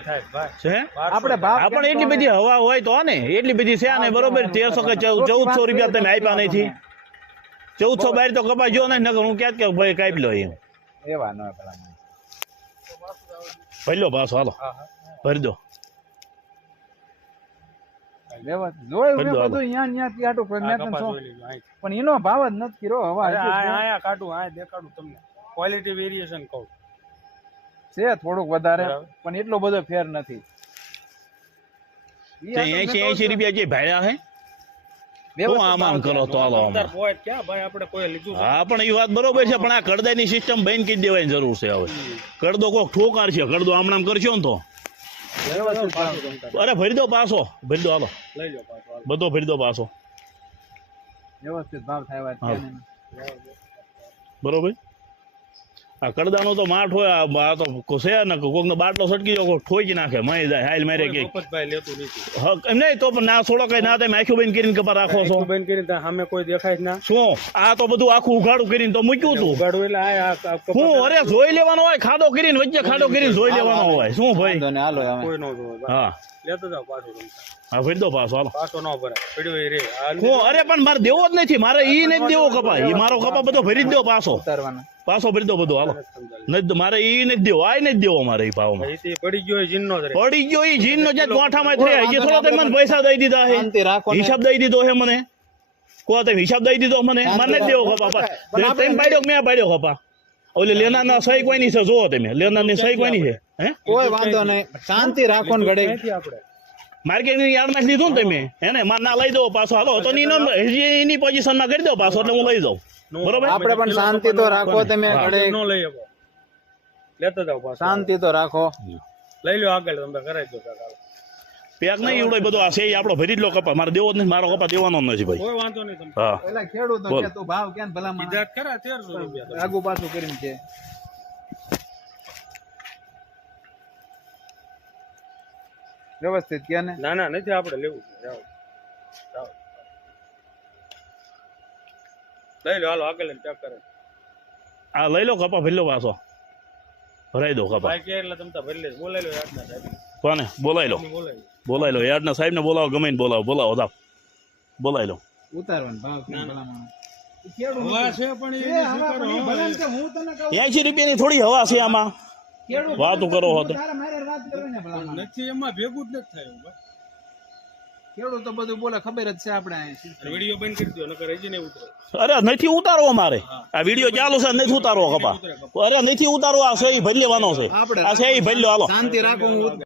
થાય ભાઈ છે આપણે એટલી બધી હવા હોય તો ને એટલી બધી છે ને બરોબર તેરસો કે ચૌદસો રૂપિયા તમે આપ્યા નથી. ચૌદસો બાર તો કપાઈ ગયો નહીં નગર હું ક્યાં કે ભાઈ કાપી લો એમ. પહેલો પાછો હાલો. ભરી દો. પણ એનો ભાવ જ નથી કર્યો હવા અરે હજી આ- છે. આયા કાઢું આ દેખાડું તમને. ક્વોલિટી વેરિએશન કહું. છે થોડુંક વધારે પણ એટલો બધો ફેર નથી. એસી એસી રૂપિયા જે ભાડ્યા હે? સિસ્ટમ બંધ કરી દેવાની જરૂર છે હવે. કડદો કોક ઠોકાર છે કડદો આમ નામ કરશો ને તો. અરે ભરી દો પાછો ભરી દો હાલો. બધો ભરી દો પાછો. બરોબર? આ કડદાનો તો માઠ હોય આ તો છે ને કોક નો બાટલો સટકી જાય કોક ઠોકી નાખે મય જાય હાલ મારે કે. મફતભાઈ લેતું નથી. એમ નહીં તો પણ ના છોડો કઈ ના તમે આખું બંધ કરીને કપા રાખો છો. બેન બંધ કરીને ત્યાં સામે કોઈ દેખાય જ ના. શું? આ તો બધું આખું ઉઘાડું કરીને તો મૂક્યું તું ઉઘાડું એટલે હું અરે જોઈ લેવાનો હોય ખાડો કરીને વચ્ચે ખાડો કરીને જોઈ લેવાનો હોય. શું ભાઈ? હાલો કોઈ ન હા. લેતો જાવ પાછું. હા ભરી દો પાછો હાલો. પાછો ન ભરાય. પડ્યો એ રે. હું અરે પણ મારે દેવો જ નથી. મારે ઈ નથી દેવો કપા ઈ મારો કપા બધો ભરી જ દો પાછો. પાછો ભરી દો બધો હાલો. નથી મારે ઈ નથી દેવો. આ નથી દેવો મારે ઈ ભાવમાં. પડી ગયો જીનનો પડી ગયો ઈ જીન જે. ગોઠામાં થયા હજી થોડો તમે મને પૈસા દઈ દીધા હે. શાંતિ હિસાબ દઈ દીધો હે મને. કો તમે હિસાબ દઈ દીધો મને. મને જ દેવો કપા. તમે પાડ્યો મેં પાડ્યો કપા? ઓલે લેનાર ના સહી કોઈ ની છે? જોવો તમે. લેનારની સહી કોઈ ની છે? હે? કોઈ વાંધો નહીં. શાંતિ રાખો ને ઘડે આપણે? માર્કેટિંગ યાર્ડમાં લીધું ને તમે. એને માર ના લઈ દો પાછો. હાલો તો એની નો- હજી એની પોઝિશનમાં કરી દો પાછો એટલે હું લઈ જાઉં. બરોબર? આપણે પણ શાંતિ તો રાખો તમે. ન લઈ શકો લેતો જાવ પાછો. શાંતિ તો રાખો. લઈ લો આગળ તમે કરાવી દો કાકા. પેક નહીં એવડો બધો. આ છે આપણો ભરી જ લો કપા. મારે દેવો જ નથી મારો કપા દેવાનો જ નથી ભાઈ. કોઈ વાંધો નહીં હા. પેલા ખેડૂતો કે તું ભાવ કેમ ભલા? કીધા જ ખરા રૂપિયા આગુ પાછું કરીને છે વ્યવસ્થિત કે ને? ના ના નથી આપણે લેવું લઈ લો હાલો આગળ ચેક કરે આ લઈ લો કપા ભરી લો પાછો. ભરાઈ દો કપા. ભાઈ કે એટલે તમે તો ભરી લે. બોલાઈ લો યાદના સાહેબ. કોને? બોલાઈ લો. બોલાઈ લો. યાદના સાહેબ ને બોલાવો ગમે ને બોલાવો. બોલાવો દાવ બોલાઈ લો. ઉતારવાનો ભાવ કેમ ભલા હવા છે પણ એ એ હવા પણ ઈ ભલે ને કે હું તને કહું, એસી રૂપિયાની થોડી હવા છે આમાં. વાતો કરો હો તો. નથી એમાં ભેગું જ નથી થયું ખેડૂત તો બધું બોલે ખબર જ છે આપણે વીડિયો બંધ કરી દો નકર હજી નહીં ઉતરે. અરે નથી ઉતારવો મારે. આ વીડિયો ચાલુ છે નથી ઉતારવો કપા. અરે નથી ઉતારવો આ છે ઈ ભરી લેવાનો છે આ છે ઈ ભરી લો હાલો. શાંતિ રાખો હું